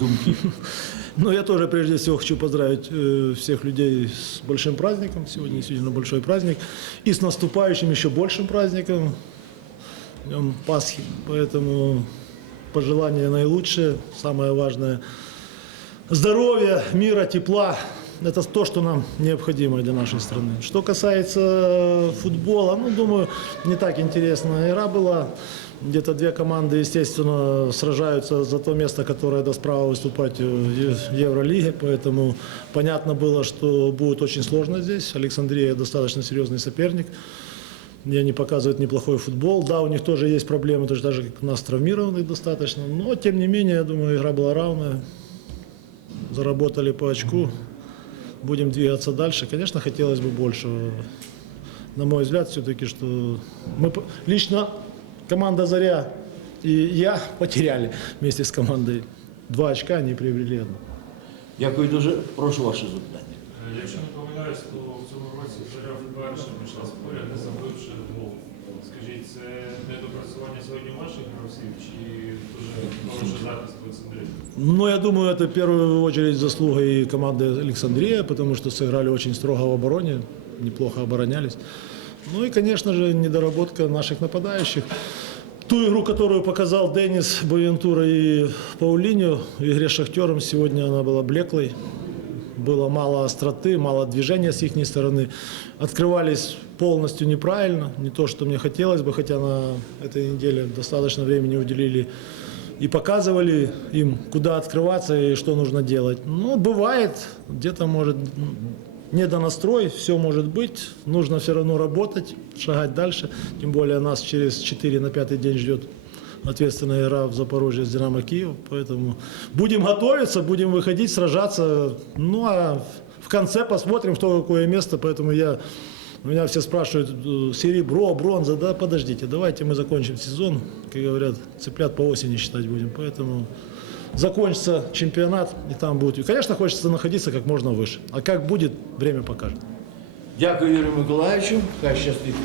думки. Ну, я тоже прежде всего хочу поздравить э, всех людей с большим праздником. Сегодня действительно большой праздник. И с наступающим еще большим праздником, Днем Пасхи. Поэтому пожелания наилучшие, самое важное – здоровья, мира, тепла. Это то, что нам необходимо для нашей страны. Что касается футбола, ну, думаю, не так интересная игра была. Где-то две команды, естественно, сражаются за то место, которое даст право выступать в Евролиге. Поэтому понятно было, что будет очень сложно здесь. Александрия достаточно серьезный соперник. И они показывают неплохой футбол. Да, у них тоже есть проблемы, тоже даже как у нас травмированных достаточно. Но, тем не менее, я думаю, игра была равная. Заработали по очку. Будем двигаться дальше. Конечно, хотелось бы больше. На мой взгляд, все-таки, что мы лично команда Заря и я потеряли вместе с командой два очка, они приобрели одно. Дякую дуже. Прошу ваше запитання. Е, Якщо не помиляюсь, то в цьому році Заря вперше пішла з поля, не забивши гол. Скажіть, це недопрацювання сьогодні ваших гравців чи дуже хороший захист Олександрії? Ну, я думаю, это в первую очередь заслуга и команды Александрия, потому что сыграли очень строго в обороне, неплохо оборонялись. Ну и, конечно же, недоработка наших нападающих. Ту игру, которую показал Денис, Бавентура и Паулиньо в игре с Шахтером, сегодня она была блеклой. Было мало остроты, мало движения с их стороны. Открывались полностью неправильно. Не то, что мне хотелось бы, хотя на этой неделе достаточно времени уделили и показывали им, куда открываться и что нужно делать. Ну, бывает, где-то может м, недонастрой, все может быть. Нужно все равно работать, шагать дальше. Тем более нас через 4 на 5 день ждет ответственная игра в Запорожье с Динамо Киев. Поэтому будем готовиться, будем выходить, сражаться. Ну, а в конце посмотрим, кто какое место. Поэтому я меня все спрашивают, э, серебро, бронза, да подождите, давайте мы закончим сезон, как говорят, цыплят по осени считать будем, поэтому закончится чемпионат, и там будет, конечно, хочется находиться как можно выше, а как будет, время покажет. Дякую, Юрію Миколаївичу. Хай щастить